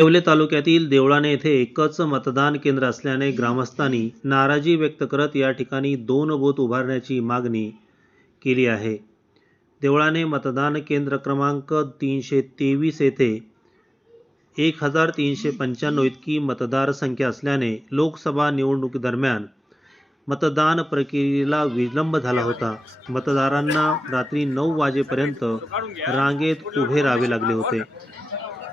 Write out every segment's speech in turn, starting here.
येवले तालुक्यातील देवळाने येथे एकच मतदान केंद्र असल्याने ग्रामस्थांनी नाराजी व्यक्त करत या ठिकाणी दोन बूथ उभारण्याची मागणी केली आहे. देवळाने मतदान केंद्र क्रमांक तीनशे तेवीस येथे एक हजार तीनशे पंच्याण्णव इतकी मतदार संख्या असल्याने लोकसभा निवडणुकीदरम्यान मतदान प्रक्रियेला विलंब झाला होता. मतदारांना रात्री नऊ वाजेपर्यंत रांगेत उभे राहावे लागले होते.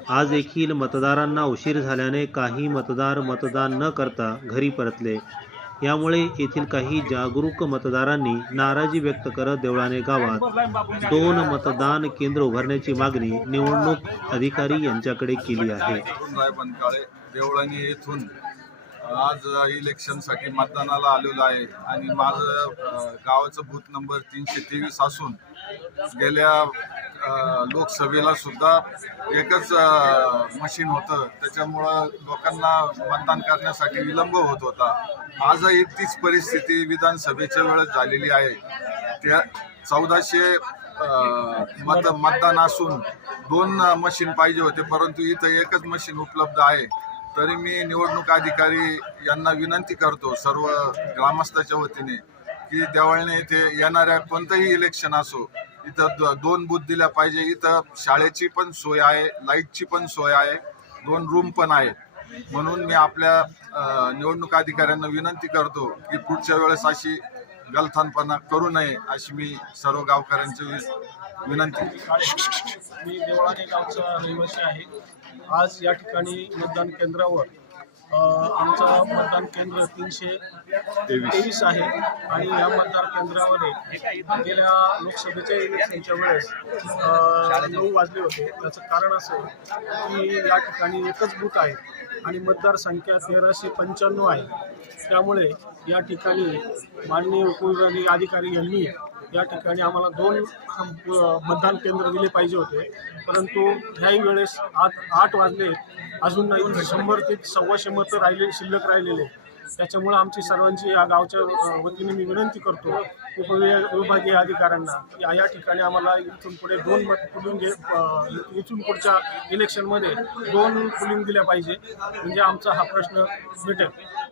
आज देखील मतदारांना उशीर झाल्याने काही मतदार मतदान न करता घरी परतले. यामुळे येथील काही जागरूक मतदारांनी नाराजी व्यक्त करत देवळाने गावात दोन मतदान केंद्र उभारण्याची मागणी निवडणूक अधिकारी यांच्याकडे केली आहे. देवळाने येथून आज इलेक्शनसाठी मतदानाला आलेलो आहे आणि माझं गावाचं बूथ नंबर तीनशे तेवीस असून गेल्या लोकसभेला सुद्धा एकच मशीन होतं. त्याच्यामुळं लोकांना मतदान करण्यासाठी विलंब होत होता. आजही तीच परिस्थिती विधानसभेच्या वेळेस झालेली आहे. त्या चौदाशे मत मतदान असून दोन मशीन पाहिजे होते परंतु इथं एकच मशीन उपलब्ध आहे. तरी मी निवडणूक अधिकारी यांना विनंती करतो सर्व ग्रामस्थाच्या वतीने की देवळणे येथे येणाऱ्या कोणतंही इलेक्शन असो इथं द- दोन बूथ दिल्या पाहिजे. इथं शाळेची पण सोय आहे लाईटची पण सोय आहे दोन रूम पण आहेत. म्हणून मी आपल्या निवडणूक अधिकाऱ्यांना विनंती करतो की पुढच्या वेळेस अशी गलथानपणा करू नये अशी मी सर्व गावकऱ्यांची वि- विनंती. मी देवळाणे गावचा रहिवासी आहे. आज या ठिकाणी मतदान केंद्रावर आमचं मतदान केंद्र तीनशे तेवीस आहे आणि या मतदान केंद्रामध्ये गेल्या लोकसभेच्या इलेक्शनच्या वेळेस नऊ वाजले होते. त्याचं कारण असं की या ठिकाणी एकच बूथ आहे आणि मतदारसंख्या तेराशे पंच्याण्णव आहे. त्यामुळे या ठिकाणी माननीय उपविभागीय अधिकारी यांनी या ठिकाणी आम्हाला दोन मतदान केंद्र दिले पाहिजे होते. परंतु ह्याही वेळेस आठ आठ वाजले. अजून नाही शंभर ते सव्वाशे मतं राहिले शिल्लक राहिलेले. त्याच्यामुळे आमची सर्वांची या गावच्या वतीने मी विनंती करतो उपविभागीय विभागीय अधिकाऱ्यांना की या ठिकाणी आम्हाला इथून पुढे दोन मत पुलिंग घे इथून पुढच्या इलेक्शनमध्ये दोन पुलिंग दिल्या पाहिजे. म्हणजे आमचा हा प्रश्न मिटेल.